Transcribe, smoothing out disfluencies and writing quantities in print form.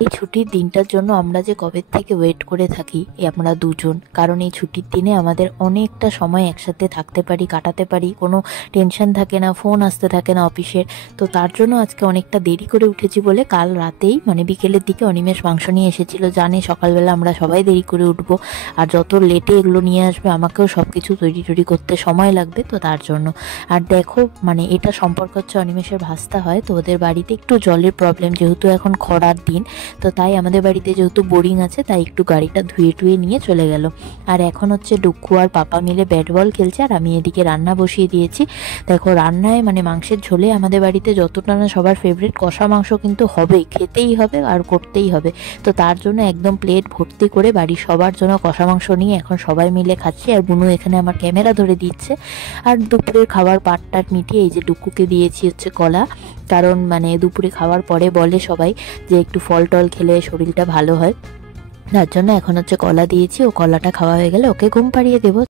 এই ছুটির দিনটার জন্য আমরা যে কবে থেকে ওয়েট করে থাকি আমরা দুজন, কারণ এই ছুটির দিনে আমাদের অনেকটা সময় একসাথে থাকতে পারি, কাটাতে পারি, কোনো টেনশন থাকে না, ফোন আসতে থাকে না অফিসের। তো তার জন্য আজকে অনেকটা দেরি করে উঠেছি বলে কাল রাতেই মানে বিকেলের দিকে অনিমেষ মাংস নিয়ে এসেছিল। জানে সকালবেলা আমরা সবাই দেরি করে উঠবো, আর যত লেটে এগুলো নিয়ে আসবে আমাকেও সব কিছু তৈরি করতে সময় লাগবে, তো তার জন্য। আর দেখো মানে এটা সম্পর্ক হচ্ছে অনিমেষের ভাস্তা হয়, তো ওদের বাড়িতে একটু জলের প্রবলেম, যেহেতু এখন খরার দিন, তো তাই আমাদের বাড়িতে যেহেতু বোরিং আছে তাই একটু গাড়িটা ধুয়ে টুয়ে নিয়ে চলে গেল। আর এখন হচ্ছে ডুক্কু আর পাপা মিলে ব্যাট বল খেলছে, আর আমি এদিকে রান্না বসিয়ে দিয়েছি। দেখো রান্নায় মানে মাংসের ঝোলে আমাদের বাড়িতে যতটা না সবার ফেভারিট কষা মাংস কিন্তু হবেই, খেতেই হবে আর করতেই হবে। তো তার জন্য একদম প্লেট ভর্তি করে বাড়ির সবার জন্য কষা মাংস নিয়ে এখন সবাই মিলে খাচ্ছি। আর বুনু এখানে আমার ক্যামেরা ধরে দিচ্ছে। আর দুপুরের খাবার পাটটাট মিটিয়ে এই যে ডুক্কুকে দিয়েছি হচ্ছে কলা, কারণ মানে দুপুরে খাওয়ার পরে বলে সবাই যে একটু ফল টল খেলে শরীরটা ভালো হয়, তার জন্য এখন হচ্ছে কলা দিয়েছি। ও কলাটা খাওয়া হয়ে গেলে ওকে ঘুম পাড়িয়ে দেবো।